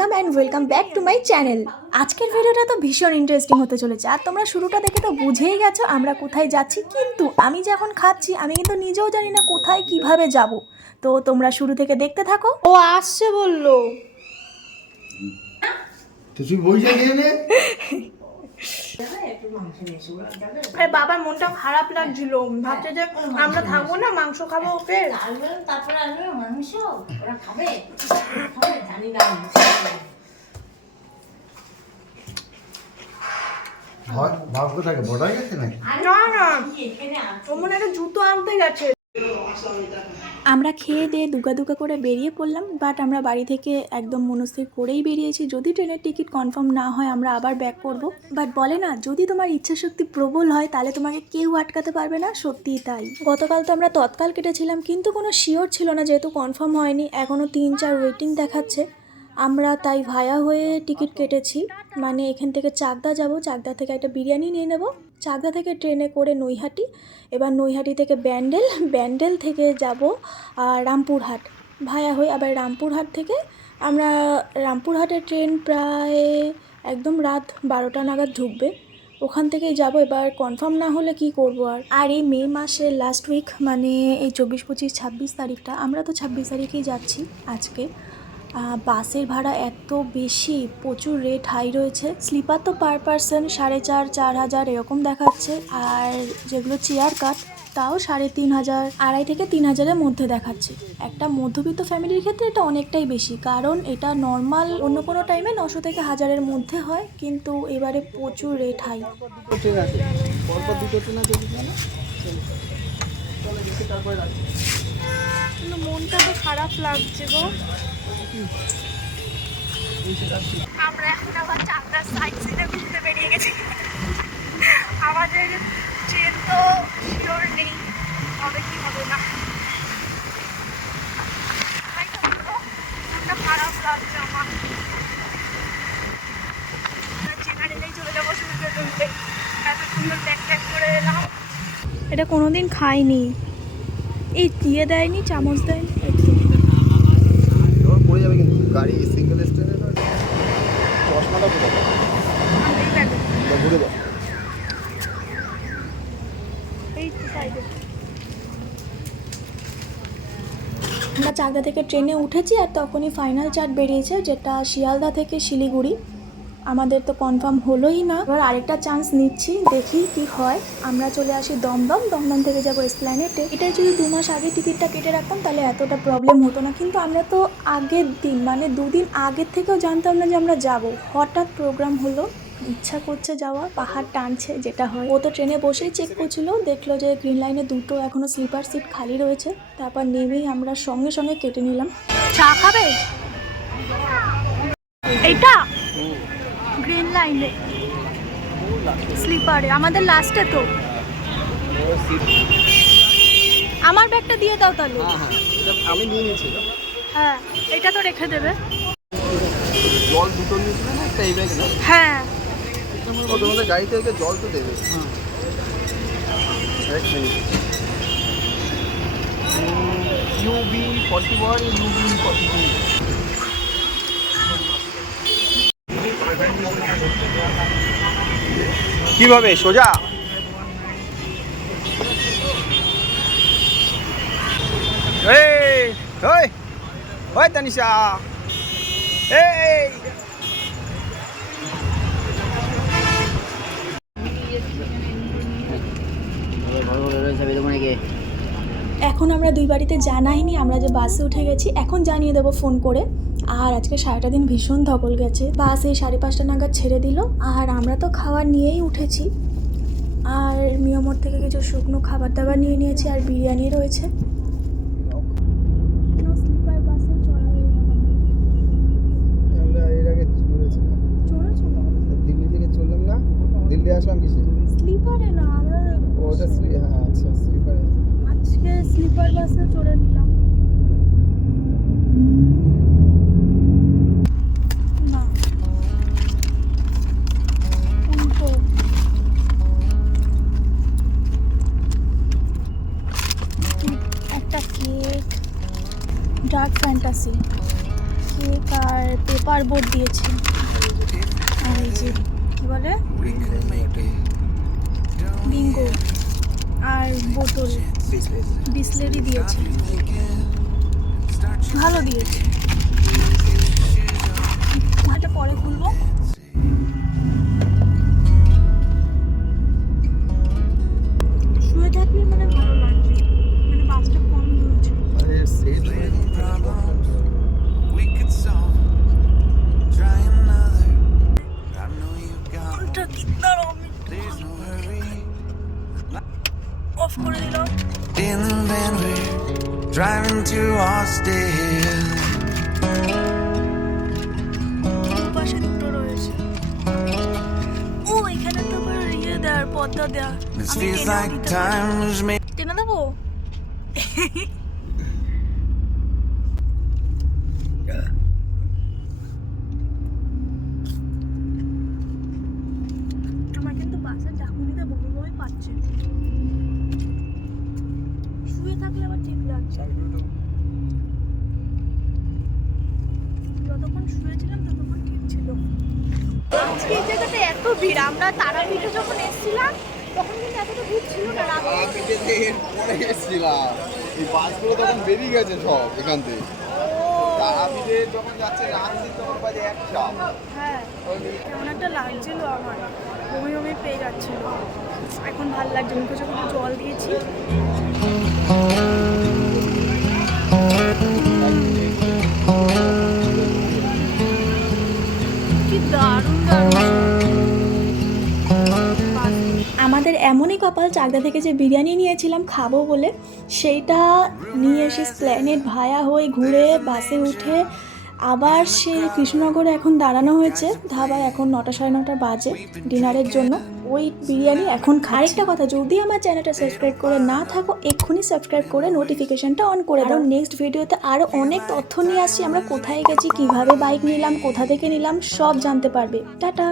Welcome and welcome back to my channel. আজকের ভিডিওটা তো ভীষণ ইন্টারেস্টিং হতে চলেছে, আর তোমরা শুরুটা দেখে তো বুঝেই গেছো আমরা কোথায় যাচ্ছি। কিন্তু আমি যখন খাচ্ছি আমি কিন্তু নিজেও জানি না কোথায় কিভাবে যাব, তো তোমরা শুরু থেকে দেখতে থাকো। ও আসছে বললো, আরে বাবার মনটা খারাপ লাগছিল, ভাবছে যে আমরা থাকবো না, মাংস খাবো। ওকে তারপরে আসবে মাংস ওরা খাবে জানি না। জুতো আনতে গেছে। আমরা খেয়ে দিয়ে দুগা দুগা করে বেরিয়ে পড়লাম, বাট আমরা বাড়ি থেকে একদম মনস্থির করেই বেরিয়েছি, যদি ট্রেনের টিকিট কনফার্ম না হয় আমরা আবার ব্যাক করব। বাট বলে না, যদি তোমার ইচ্ছা শক্তি প্রবল হয় তাহলে তোমাকে কেউ আটকাতে পারবে না। সত্যিই তাই। গতকাল তো আমরা তৎকাল কেটেছিলাম, কিন্তু কোনো শিওর ছিল না, যেহেতু কনফার্ম হয়নি, এখনও 3-4 ওয়েটিং দেখাচ্ছে। আমরা তাই ভায়া হয়ে টিকিট কেটেছি, মানে এখান থেকে চাকদা যাব, চাকদা থেকে একটা বিরিয়ানি নিয়ে নেব, চাকদা থেকে ট্রেনে করে নৈহাটি, এবার নৈহাটি থেকে ব্যান্ডেল, ব্যান্ডেল থেকে যাব রামপুরহাট ভায়া হয়ে, আবার রামপুরহাট থেকে আমরা রামপুরহাটের ট্রেন প্রায় একদম রাত 12টা নাগাদ ঢুকবে, ওখান থেকেই যাব। এবার কনফার্ম না হলে কি করব। আর এই মে মাসের লাস্ট উইক, মানে এই 24, 25, 26 তারিখটা, আমরা তো 26 তারিখেই যাচ্ছি আজকে। বাসের ভাড়া এত বেশি, প্রচুর রেট হাই রয়েছে। স্লিপার তো পার পারসন 4,500, 4,000 এরকম দেখাচ্ছে, আর যেগুলো চেয়ার কাট তাও 3,500, 2,500 থেকে 3,000-এর মধ্যে দেখাচ্ছে। একটা মধ্যবিত্ত ফ্যামিলির ক্ষেত্রে এটা অনেকটাই বেশি, কারণ এটা নর্মাল অন্য কোনো টাইমে 900 থেকে 1000-এর মধ্যে হয়, কিন্তু এবারে প্রচুর রেট হাই। মনটা তো খারাপ লাগছে গো। আমরা এখন আবার চাকদার সাইড সিনে ঘুরতে বেরিয়ে গেছি। আমাদের ট্রেন তো শিওর নেই, হবে কি হবে না। মনটা খারাপ লাগছে আমার। চেনারেলেই চলে যাবো শুনতে শুনতে, এত সুন্দর ব্যাক করে এলাম। এটা কোনোদিন খাইনি, এই দিয়ে দেয়নি, চামচ দেয়নি। পড়ে যাবে কিন্তু গাড়ি সিঙ্গেল স্ট্যান্ডে নয়। চশমাটা ঘুরে দাও। আমরা চাকদা থেকে ট্রেনে উঠেছি, আর তখনই ফাইনাল চার্ট বেরিয়েছে, যেটা শিয়ালদা থেকে শিলিগুড়ি। আমাদের তো কনফার্ম হলোই না, এবার আরেকটা চান্স নিচ্ছি, দেখি কি হয়। আমরা চলে আসি দমদম, দমদম থেকে যাবো এসপ্ল্যানেডে। এটা যদি 2 মাস আগে টিকিটটা কেটে রাখতাম তাহলে এতটা প্রবলেম হতো না, কিন্তু আমরা তো আগের দিন, মানে 2 দিন আগের থেকেও জানতাম না যে আমরা যাব। হঠাৎ প্রোগ্রাম হলো, ইচ্ছা করছে যাওয়া, পাহাড় টানছে যেটা হয়। ও তো ট্রেনে বসেই চেক করছিল, দেখলো যে গ্রিন লাইনে 2টো এখনো স্লিপার সিট খালি রয়েছে, তারপর নেমেই আমরা সঙ্গে সঙ্গে কেটে নিলাম। চা খাবে? এইটা গ্রিন লাইনে স্লিপারে আমাদের লাস্টে তো। আমার ব্যাগটা দিয়ে দাও তাহলে। আমি নিয়ে নিয়েছি। হ্যাঁ, এটা তো রেখে দেবে। জল দুটো নিয়েছিল না, একটা এই ব্যাগ না? হ্যাঁ, ও তোমাদের গাড়ি থেকে জল তো দেবে। UB41, UB42। কিভাবে সোজা? এই ওই ওই তানিশা, এই এখন আমরা দুই বাড়িতে জানাইনি আমরা যে বাসে উঠে গেছি, এখন জানিয়ে দেবো ফোন করে। আর আজকে সারাটা দিন ভীষণ ধকল গেছে, বাস এই 5:30 নাগাদ ছেড়ে দিল, আর আমরা তো খাবার নিয়েই উঠেছি। আর মিয়ামোড় থেকে কিছু শুকনো খাবার দাবার নিয়ে নিয়েছি, আর বিরিয়ানি রয়েছে। আমরা এর আগে দিল্লি থেকে চললাম না, দিল্লি আসলাম কিসে? স্লিপারে না, আমরা ওটা হ্যাঁ, আচ্ছা স্লিপারে। আজকে স্লিপার বাসে চড়ে নিলাম। না, একটা কেক, ডার্ক ফ্যান্টাসি, কেক আর পেপার বোর্ড দিয়েছে, আর এই যে কী বলে বিঙ্গো আর বোতল বিসলেরি দিয়েছে, ভালো দিয়েছে। এটা পরে খুলবো। শুয়ে থাকলে মানে ভালো লাগছে, মানে বাসটা কম ধরছে। আরে সেট কোনটা কি দাঁড়াও আমি অফ করে দিলাম। In the van we're driving to Austin. পাশে দুটো রয়েছে। ও এখানে তো আবার ইয়ে দেওয়ার পর্দা দেওয়া। This feels like time was made. টেনে দেবো? আমার কিন্তু বাসের ঝাঁকুনিতে বমি বমি পাচ্ছে। শুয়ে থাকলে আবার ঠিক লাগছে। যতক্ষণ শুয়েছিলাম ততক্ষণ ঠিক ছিল। আজকে এই জায়গাটা এত ভিড়, আমরা তারাপীঠে যখন এসেছিলাম তখন কিন্তু এতটা ভিড় ছিল না। পরে এসেছিলাম, এই বাসগুলো তখন বেরিয়ে গেছে সব এখান থেকে। তারাপীঠে যখন যাচ্ছে রামদিন তখন বাজে 1টা। হ্যাঁ, কেমন একটা লাগছিল আমার, বমি বমি পেয়ে যাচ্ছিল। এখন ভালো লাগছে, মুখে চোখে একটু জল দিয়েছি। কি দারুণ দারুণ। আমাদের এমনই কপাল, চাকদা থেকে যে বিরিয়ানি নিয়েছিলাম খাবো বলে, সেইটা নিয়ে এসে স্প্ল্যানেড ভায়া হয়ে ঘুরে বাসে উঠে আবার সেই কৃষ্ণনগরে এখন দাঁড়ানো হয়েছে ধাবায়। এখন 9টা 9:30 বাজে ডিনারের জন্য। ওই বিরিয়ানি এখন আরেকটা কথা, যদি আমার চ্যানেলটা সাবস্ক্রাইব করে না থাকো এক্ষুনি সাবস্ক্রাইব করে নোটিফিকেশনটা অন করে দাও। নেক্সট ভিডিওতে আরও অনেক তথ্য নিয়ে আসছি। আমরা কোথায় গেছি, কিভাবে বাইক নিলাম, কোথা থেকে নিলাম, সব জানতে পারবে। টাটা।